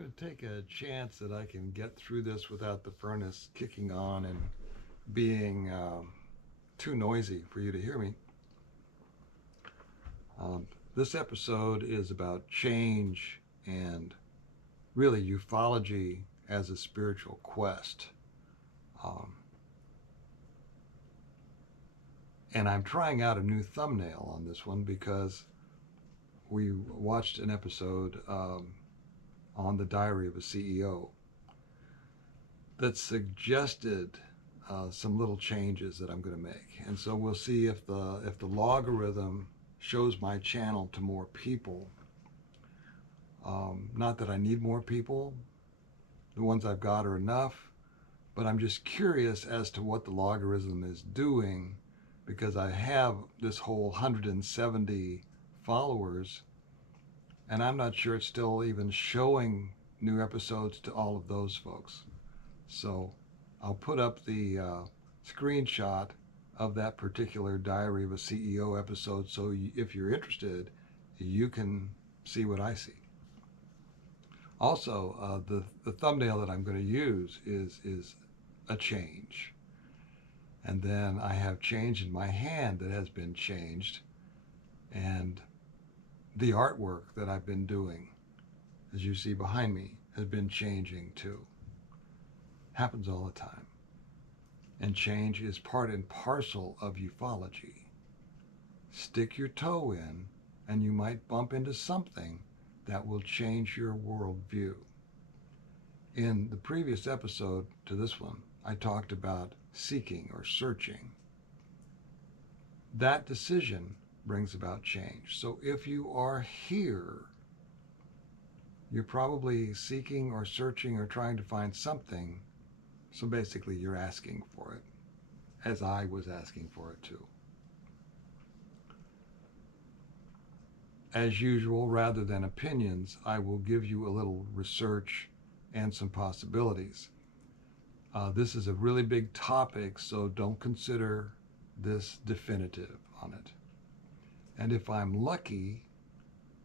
going to take a chance that I can get through this without the furnace kicking on and being too noisy for you to hear me. This episode is about change and really ufology as a spiritual quest. Um, and I'm trying out a new thumbnail on this one because we watched an episode on the Diary of a CEO that suggested some little changes that I'm going to make, and so we'll see if the logarithm shows my channel to more people. Not that I need more people; the ones I've got are enough. But I'm just curious as to what the logarithm is doing, because I have this whole 170 followers, and I'm not sure it's still even showing new episodes to all of those folks. So I'll put up the screenshot of that particular Diary of a CEO episode, so if you're interested, you can see what I see. Also, the thumbnail that I'm going to use is a change. And then I have change in my hand that has been changed, and the artwork that I've been doing, as you see behind me, has been changing too. Happens all the time. And change is part and parcel of ufology. Stick your toe in, and you might bump into something that will change your worldview. In the previous episode to this one, I talked about seeking or searching. That decision brings about change. So if you are here, you're probably seeking or searching or trying to find something. So basically, you're asking for it, as I was asking for it too. As usual, rather than opinions, I will give you a little research and some possibilities. This is a really big topic, so don't consider this definitive on it. And if I'm lucky,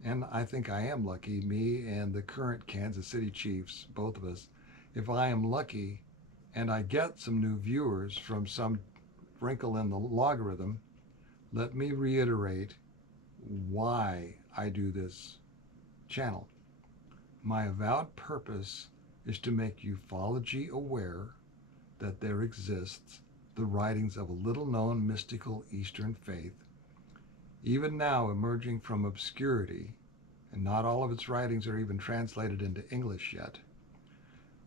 and I think I am lucky, me and the current Kansas City Chiefs, both of us, if I am lucky and I get some new viewers from some wrinkle in the logarithm, let me reiterate why I do this channel. My avowed purpose is to make ufology aware that there exists the writings of a little-known mystical Eastern faith, even now emerging from obscurity, and not all of its writings are even translated into English yet.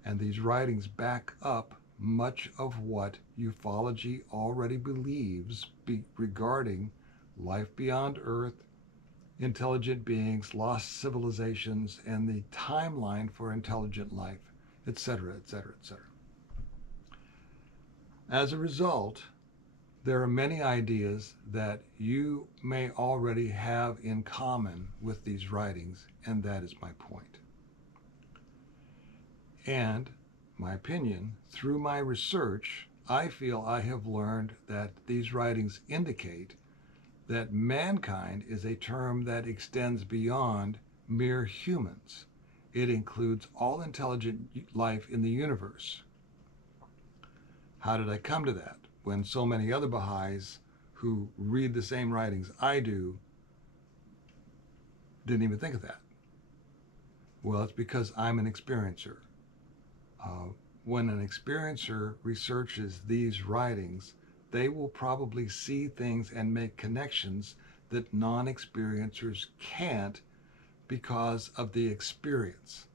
And these writings back up much of what ufology already believes regarding life beyond Earth, intelligent beings, lost civilizations, and the timeline for intelligent life, etc., etc., etc. As a result, there are many ideas that you may already have in common with these writings, and that is my point. And my opinion, through my research, I feel I have learned that these writings indicate that mankind is a term that extends beyond mere humans. It includes all intelligent life in the universe. How did I come to that when so many other Baha'is who read the same writings I do didn't even think of that? Well, it's because I'm an experiencer. When an experiencer researches these writings, they will probably see things and make connections that non-experiencers can't because of the experience.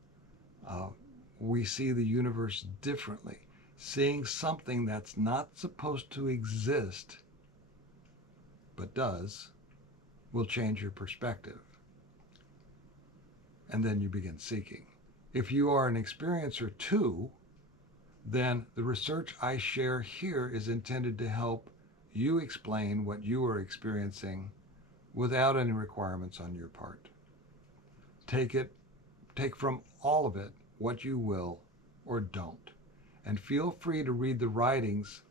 We see the universe differently. Seeing something that's not supposed to exist, but does, will change your perspective. And then you begin seeking. If you are an experiencer too, then the research I share here is intended to help you explain what you are experiencing without any requirements on your part. Take from all of it what you will or don't. And feel free to read the writings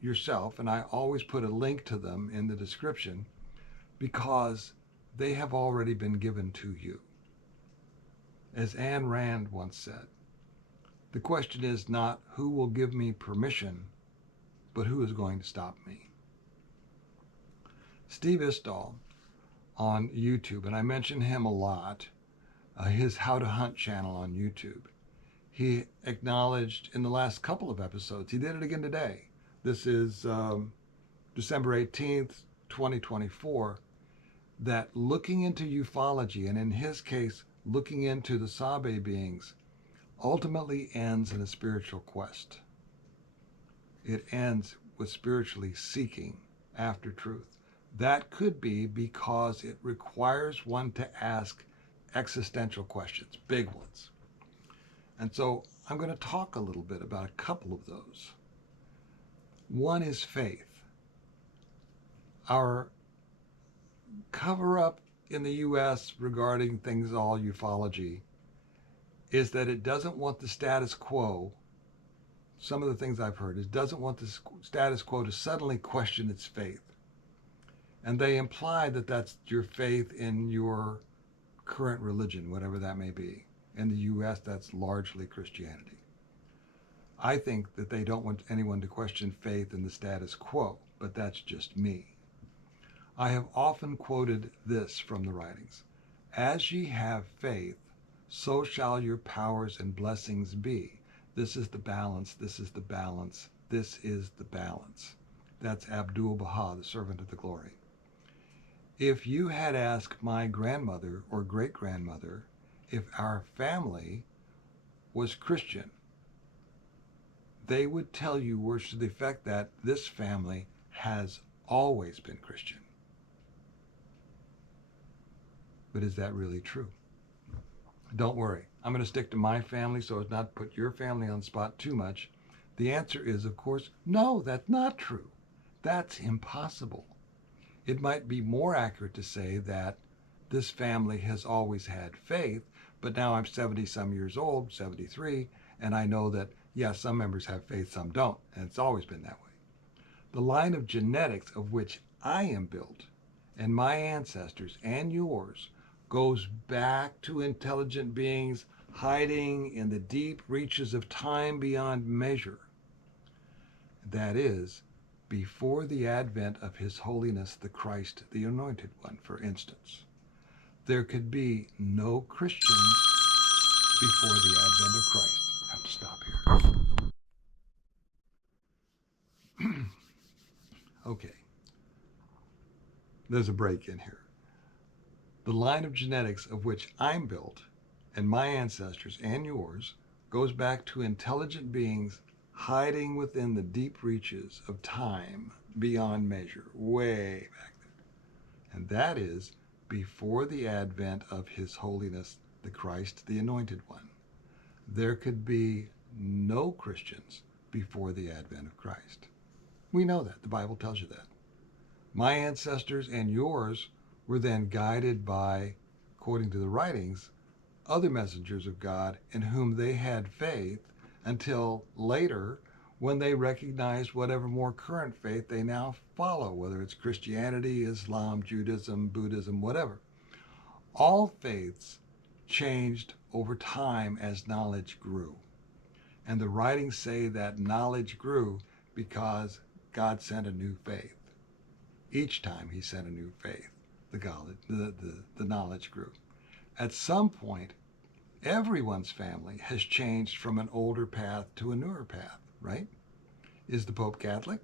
yourself, and I always put a link to them in the description because they have already been given to you. As Ayn Rand once said, the question is not who will give me permission, but who is going to stop me. Steve Istall on YouTube, and I mention him a lot, his How to Hunt channel on YouTube. He acknowledged in the last couple of episodes, he did it again today. This is December 18th, 2024, that looking into ufology, and in his case, looking into the Sabe beings, ultimately ends in a spiritual quest. It ends with spiritually seeking after truth. That could be because it requires one to ask existential questions, big ones. And so I'm going to talk a little bit about a couple of those. One is faith. Our cover-up in the U.S. regarding things all ufology is that it doesn't want the status quo. Some of the things I've heard is doesn't want the status quo to suddenly question its faith. And they imply that that's your faith in your current religion, whatever that may be. In the U.S., that's largely Christianity. I think that they don't want anyone to question faith in the status quo, but that's just me. I have often quoted this from the writings. As ye have faith, so shall your powers and blessings be. This is the balance, this is the balance, this is the balance. That's Abdul-Baha, the servant of the glory. If you had asked my grandmother or great-grandmother if our family was Christian, they would tell you words to the effect that this family has always been Christian. But is that really true? Don't worry. I'm going to stick to my family so as not to put your family on the spot too much. The answer is, of course, no, that's not true. That's impossible. It might be more accurate to say that this family has always had faith, but now I'm 70-some years old, 73, and I know that, yes, some members have faith, some don't, and it's always been that way. The line of genetics of which I am built, and my ancestors and yours, goes back to intelligent beings hiding in the deep reaches of time beyond measure. That is, before the advent of His Holiness the Christ, the Anointed One, for instance. There could be no Christians before the advent of Christ. I have to stop here. Okay. There's a break in here. The line of genetics of which I'm built, and my ancestors and yours, goes back to intelligent beings hiding within the deep reaches of time beyond measure, way back there. And that is before the advent of His Holiness the Christ, the Anointed One. There could be no Christians before the advent of Christ. We know that. The Bible tells you that. My ancestors and yours were then guided by, according to the writings, other messengers of God in whom they had faith until later when they recognized whatever more current faith they now follow, whether it's Christianity, Islam, Judaism, Buddhism, whatever. All faiths changed over time as knowledge grew. And the writings say that knowledge grew because God sent a new faith. Each time He sent a new faith, the knowledge grew. At some point, everyone's family has changed from an older path to a newer path, right? Is the Pope Catholic?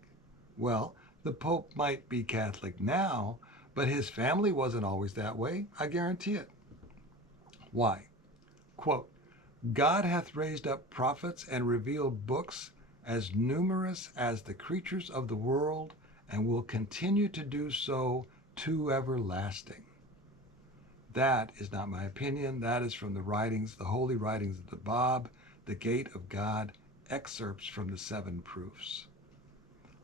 Well, the Pope might be Catholic now, but his family wasn't always that way. I guarantee it. Why? Quote, God hath raised up prophets and revealed books as numerous as the creatures of the world, and will continue to do so to everlasting. That is not my opinion. That is from the writings, the holy writings of the Bab, the Gate of God, excerpts from the 7 proofs.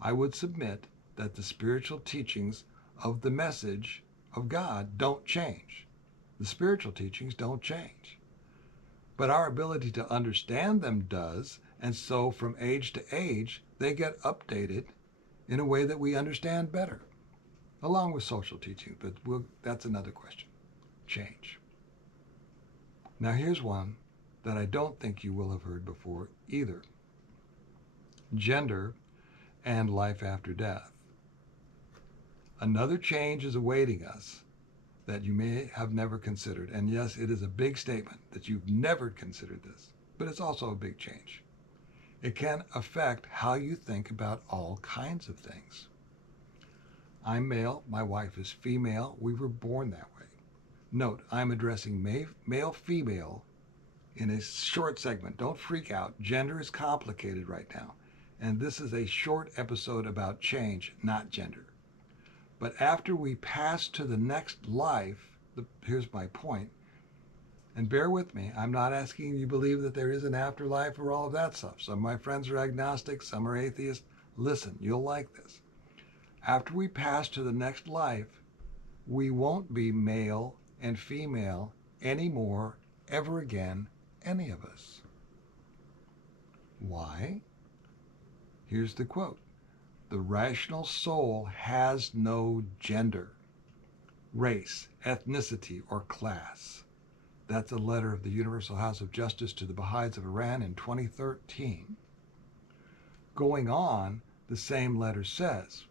I would submit that the spiritual teachings of the message of God don't change. The spiritual teachings don't change. But our ability to understand them does, and so from age to age, they get updated in a way that we understand better, along with social teaching, but that's another question. Change. Now here's one that I don't think you will have heard before either. Gender and life after death. Another change is awaiting us that you may have never considered. And yes, it is a big statement that you've never considered this, but it's also a big change. It can affect how you think about all kinds of things. I'm male, my wife is female, we were born that way. Note, I'm addressing male-female in a short segment. Don't freak out. Gender is complicated right now. And this is a short episode about change, not gender. But after we pass to the next life, here's my point, and bear with me, I'm not asking you to believe that there is an afterlife or all of that stuff. Some of my friends are agnostics, some are atheists. Listen, you'll like this. After we pass to the next life, we won't be male and female anymore, ever again, any of us. Why? Here's the quote. The rational soul has no gender, race, ethnicity, or class. That's a letter of the Universal House of Justice to the Baha'is of Iran in 2013. Going on, the same letter says,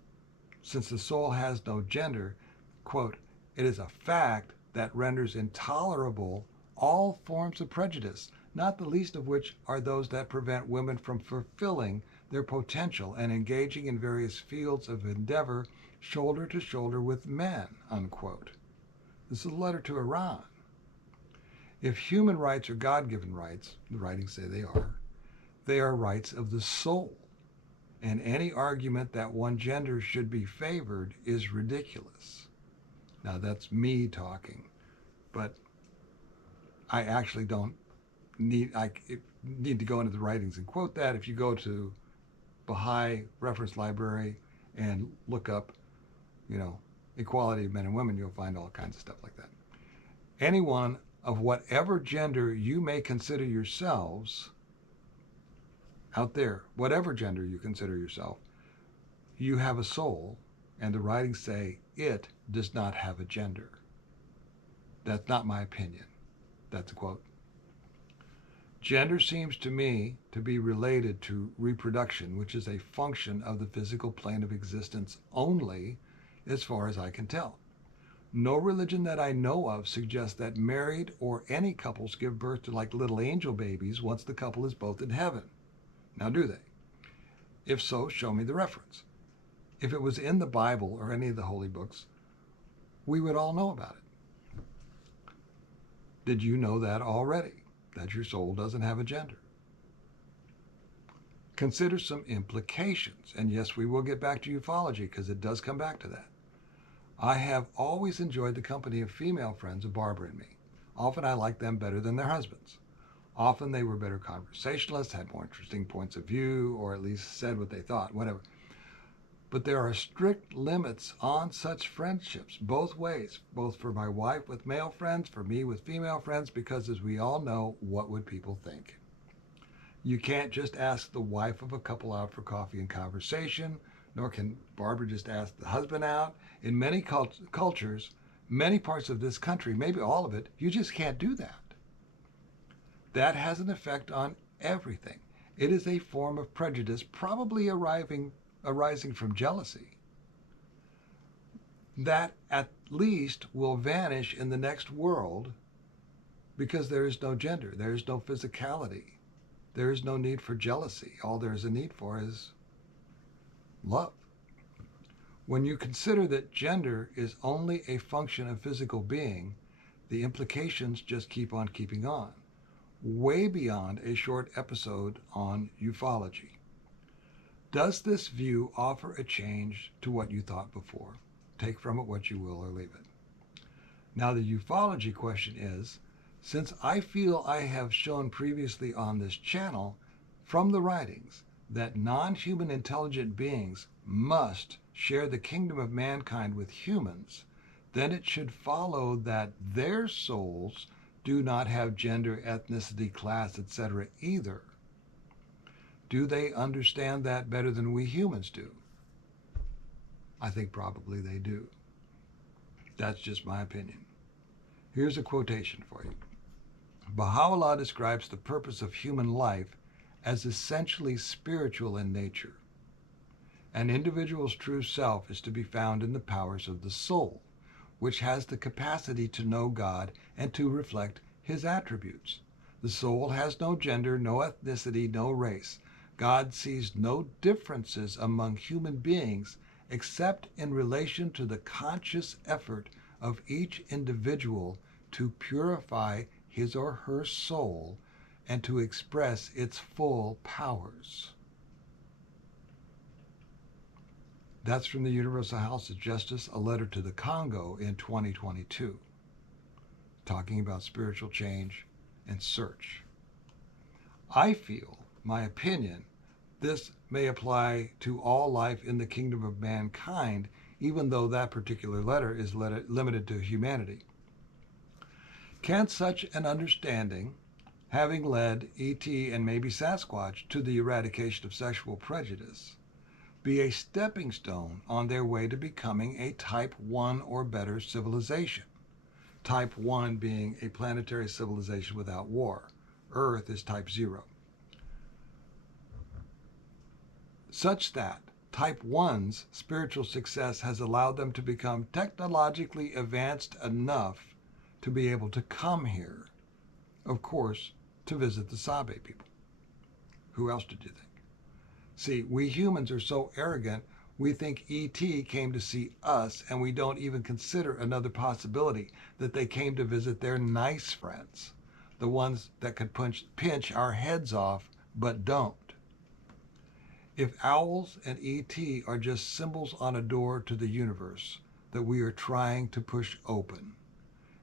since the soul has no gender, quote, it is a fact that renders intolerable all forms of prejudice, not the least of which are those that prevent women from fulfilling their potential and engaging in various fields of endeavor shoulder to shoulder with men, unquote. This is a letter to Iran. If human rights are God-given rights, the writings say they are rights of the soul. And any argument that one gender should be favored is ridiculous. Now that's me talking, but I actually don't need to go into the writings and quote that. If you go to Baha'i Reference Library and look up, equality of men and women, you'll find all kinds of stuff like that. Anyone of whatever gender you may consider yourselves out there, whatever gender you consider yourself, you have a soul, and the writings say it does not have a gender. That's not my opinion. That's a quote. Gender seems to me to be related to reproduction, which is a function of the physical plane of existence only, as far as I can tell. No religion that I know of suggests that married or any couples give birth to like little angel babies once the couple is both in heaven. Now, do they? If so, show me the reference. If it was in the Bible or any of the holy books, we would all know about it. Did you know that already? That your soul doesn't have a gender? Consider some implications. And yes, we will get back to ufology because it does come back to that. I have always enjoyed the company of female friends of Barbara and me. Often I liked them better than their husbands. Often they were better conversationalists, had more interesting points of view, or at least said what they thought, whatever. But there are strict limits on such friendships, both ways, both for my wife with male friends, for me with female friends, because as we all know, what would people think? You can't just ask the wife of a couple out for coffee and conversation, nor can Barbara just ask the husband out. In many cultures, many parts of this country, maybe all of it, you just can't do that. That has an effect on everything. It is a form of prejudice, probably arising from jealousy, that at least will vanish in the next world because there is no gender, there is no physicality, there is no need for jealousy. All there is a need for is love. When you consider that gender is only a function of physical being, the implications just keep on keeping on, way beyond a short episode on ufology. Does this view offer a change to what you thought before? Take from it what you will or leave it. Now the ufology question is, since I feel I have shown previously on this channel from the writings that non-human intelligent beings must share the kingdom of mankind with humans, then it should follow that their souls do not have gender, ethnicity, class, etc. either. Do they understand that better than we humans do? I think probably they do. That's just my opinion. Here's a quotation for you. Baha'u'llah describes the purpose of human life as essentially spiritual in nature. An individual's true self is to be found in the powers of the soul, which has the capacity to know God and to reflect His attributes. The soul has no gender, no ethnicity, no race. God sees no differences among human beings except in relation to the conscious effort of each individual to purify his or her soul and to express its full powers. That's from the Universal House of Justice, a letter to the Congo in 2022, talking about spiritual change and search. I feel, my opinion, this may apply to all life in the kingdom of mankind, even though that particular letter is limited to humanity. Can such an understanding, having led E.T. and maybe Sasquatch to the eradication of sexual prejudice, be a stepping stone on their way to becoming a Type 1 or better civilization? Type 1 being a planetary civilization without war. Earth is Type 0. Such that Type 1's spiritual success has allowed them to become technologically advanced enough to be able to come here, of course, to visit the Sabe people. Who else did you think? See, we humans are so arrogant, we think E.T. came to see us, and we don't even consider another possibility that they came to visit their nice friends, the ones that could pinch our heads off but don't. If owls and E.T. are just symbols on a door to the universe that we are trying to push open,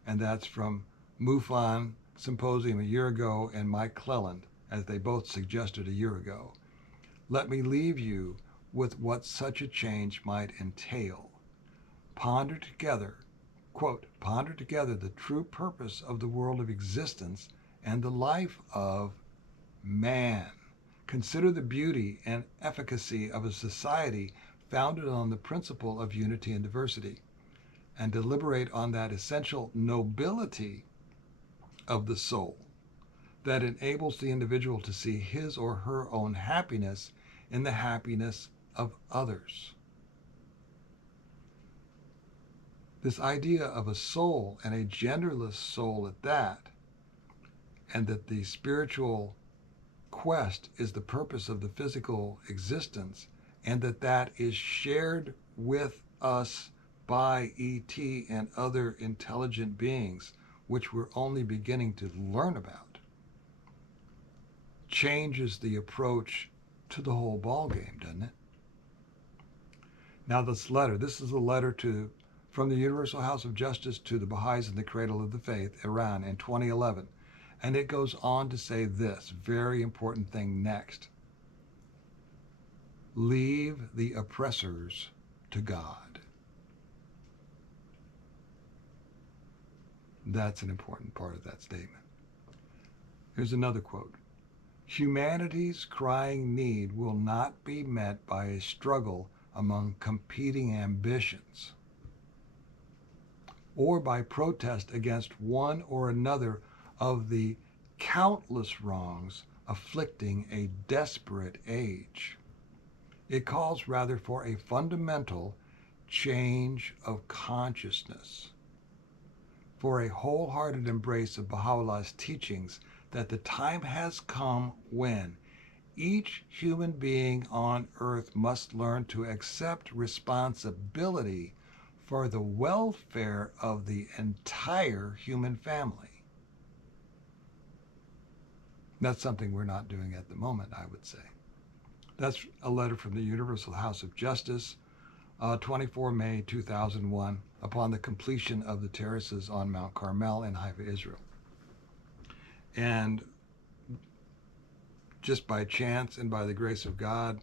and that's from MUFON Symposium a year ago and Mike Cleland, as they both suggested a year ago, let me leave you with what such a change might entail. Ponder together, quote, ponder together the true purpose of the world of existence and the life of man. Consider the beauty and efficacy of a society founded on the principle of unity and diversity, and deliberate on that essential nobility of the soul that enables the individual to see his or her own happiness in the happiness of others. This idea of a soul, and a genderless soul at that, and that the spiritual quest is the purpose of the physical existence, and that is shared with us by E.T. and other intelligent beings, which we're only beginning to learn about, changes the approach to the whole ballgame, doesn't it? Now this is a letter from the Universal House of Justice to the Baha'is in the Cradle of the Faith, Iran, in 2011. And it goes on to say this very important thing next. Leave the oppressors to God. That's an important part of that statement. Here's another quote. Humanity's crying need will not be met by a struggle among competing ambitions or by protest against one or another of the countless wrongs afflicting a desperate age. It calls rather for a fundamental change of consciousness, for a wholehearted embrace of Baha'u'llah's teachings that the time has come when each human being on earth must learn to accept responsibility for the welfare of the entire human family. That's something we're not doing at the moment, I would say. That's a letter from the Universal House of Justice, 24 May 2001, upon the completion of the terraces on Mount Carmel in Haifa, Israel. And just by chance and by the grace of God,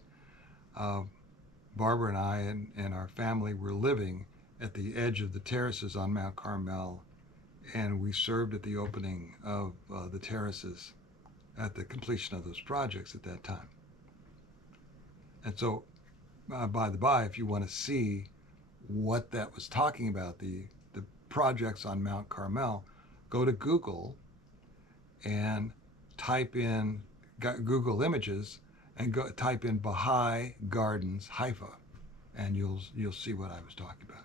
Barbara and I and our family were living at the edge of the terraces on Mount Carmel, and we served at the opening of the terraces at the completion of those projects at that time. And so, by the by, if you want to see what that was talking about, the projects on Mount Carmel, go to Google and type in Google Images and type in Baha'i Gardens Haifa, and you'll see what I was talking about.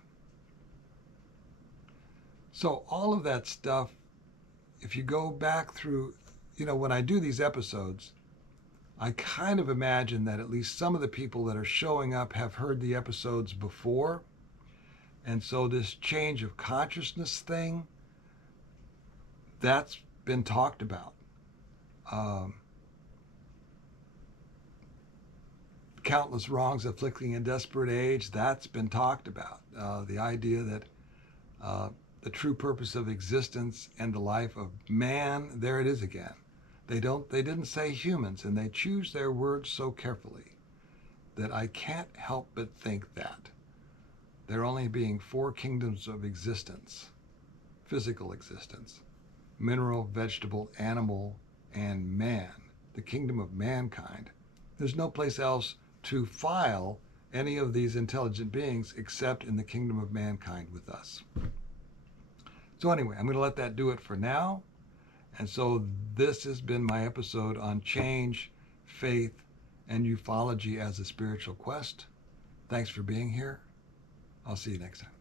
So all of that stuff, if you go back through, when I do these episodes, I kind of imagine that at least some of the people that are showing up have heard the episodes before. And so this change of consciousness thing, that's been talked about. Countless wrongs afflicting a desperate age, that's been talked about. The idea that the true purpose of existence and the life of man, there it is again. They didn't say humans, and they choose their words so carefully that I can't help but think that there only being 4 kingdoms of existence, physical existence: mineral, vegetable, animal, and man, the kingdom of mankind. There's no place else to file any of these intelligent beings except in the kingdom of mankind with us. So anyway, I'm going to let that do it for now. And so this has been my episode on change, faith, and ufology as a spiritual quest. Thanks for being here. I'll see you next time.